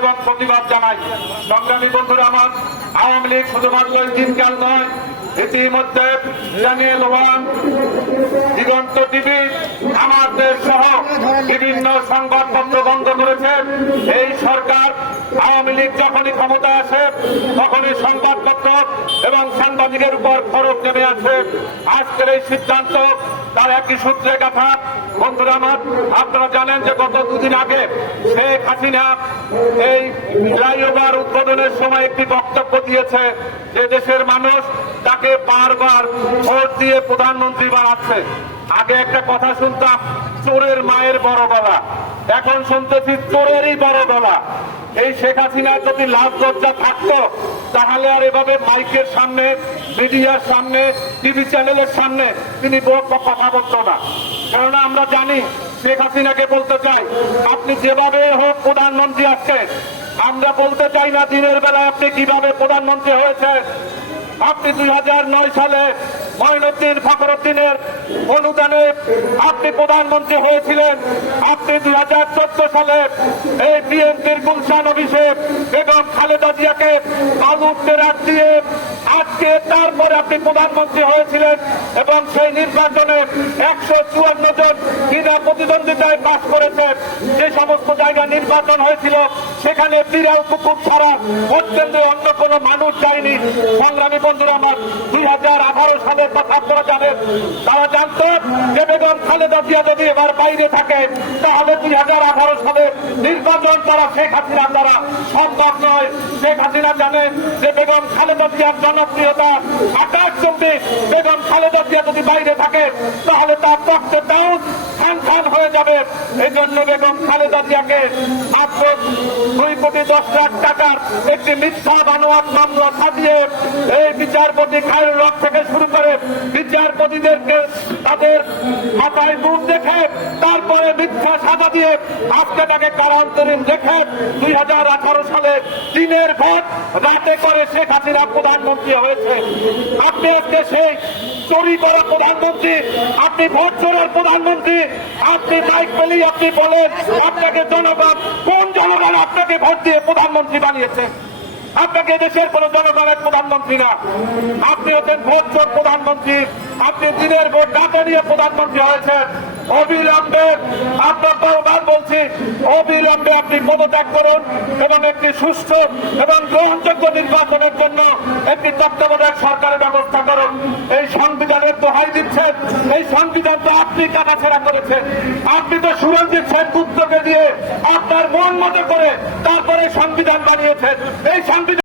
এবং প্রতিবাদ জানাই। সংগ্রামী বন্ধুরা আমার, আওয়ামী লীগ শুধুমাত্র দিনকাল নয়, ইতিমধ্যে চ্যানেল ওয়ান, দিগন্ত টিভি, আমার দেশ সহ বিভিন্ন সংবাদপত্র বন্ধ করেছে। এই সরকার আওয়ামী লীগ যখনই ক্ষমতায় আসে তখনই সংবাদপত্র এবং সাংবাদিকের উপর খরচ নেমে আসে। আজকের এই সিদ্ধান্ত তার একই সূত্রে গাথা। বন্ধুরা আমার, আপনারা জানেন যে গত দুদিন আগে শেখ হাসিনা এই ফ্লাইওভার উদ্বোধনের সময় একটি বক্তব্য দিয়েছে যে দেশের মানুষ তাকে বারবার ভোট দিয়ে প্রধানমন্ত্রী বানাচ্ছে। আগে একটা কথা শুনতাম, চোরের মায়ের বড় গলা, এখন শুনতেছি চোরেরই বড় গলা। এই শেখ হাসিনার যদি লাভ লজ্জা থাকতো তাহলে আর এভাবে মাইকের সামনে, মিডিয়ার সামনে, টিভি চ্যানেলের সামনে তিনি কথা বলতো না। কেননা আমরা জানি শেখ হাসিনাকে বলতে চাই, আপনি যেভাবে হোক প্রধানমন্ত্রী আসছেন, আমরা বলতে চাই না দিনের বেলায় আপনি কিভাবে প্রধানমন্ত্রী হয়েছে। আপনি 2009 সালে মঈনুদ্দিন ফখরুদ্দিনের অনুদানে আপনি প্রধানমন্ত্রী হয়েছিলেন। আপনি 2014 সালে এই বিএনপির গুলশান অফিসে বেগম খালেদা জিয়াকে আলুতে রাত দিয়ে আজকে তারপরে আপনি প্রধানমন্ত্রী হয়েছিলেন এবং সেই নির্বাচনে 154 জন বিনা প্রতিদ্বন্দ্বিতায় পাস করেছে। যে সমস্ত জায়গায় নির্বাচন হয়েছিল সেখানে বিড়াল কুকুর ছাড়া ভোট কেন্দ্রে অন্য কোনো মানুষ যায়নি। সংগ্রামী বন্ধুরা আমার, 2018 সালের কথা আপনারা জানেন। তারা জানত যে বেগম খালেদা জিয়া যদি এবার বাইরে থাকে তাহলে 2018 সালে নির্বাচন করা শেখ হাসিনার দ্বারা সম্ভব নয়। শেখ হাসিনা জানেন যে বেগম খালেদা জিয়ার জনপ্রিয়তা আকাশচুম্বী। বেগম খালেদা জিয়া যদি বাইরে থাকে তাহলে তার পক্ষে দাউদ খান হয়ে যাবে। এই জন্য বেগম খালেদা জিয়াকে মাত্র 2,10,00,000 টাকার একটি মিথ্যা বানোয়াট মামলা সাজিয়ে এই বিচারপতি খায়রুল হক থেকে শুরু করে বিচারপতিদেরকে তাদের মাথায় দুধ দেখে তারপরে মিথ্যা সাজা দিয়ে আজকে তাকে কারান্তরীণ রেখে 2018 সালে দিনের ভোট রাতে করে শেখ হাসিনা প্রধানমন্ত্রী হয়েছে। আপনি আজকে সেই চুরি করা প্রধানমন্ত্রী, আপনি ভোট চোরের প্রধানমন্ত্রী। আপনি মাইক পেলেই আপনি বলেন আপনাকে জনগণ, কোন জনগণ আপনাকে ভোট দিয়ে প্রধানমন্ত্রী বানিয়েছে? আপনাকে দেশের কোন জনগণের প্রধানমন্ত্রী না, আপনি হচ্ছেন ভোট চোর প্রধানমন্ত্রী। আপনি দিনের ভোট রাতে নিয়ে প্রধানমন্ত্রী হয়েছেন। অবিলম্বে, আপনার বারবার বলছি, অবিলম্বে আপনি পদত্যাগ করুন এবং একটি সুষ্ঠু এবং গ্রহণযোগ্য নির্বাচনের জন্য একটি তত্ত্বাবধায়ক সরকারের ব্যবস্থা করুন। এই সংবিধানের দোহাই দিচ্ছেন, এই সংবিধান তো আপনি কাটাছেড়া করেছেন। আপনি তো সুরঞ্জিত সেনগুপ্তকে দিয়ে আপনার মন মতো করে তারপরে সংবিধান বানিয়েছেন। এই সংবিধান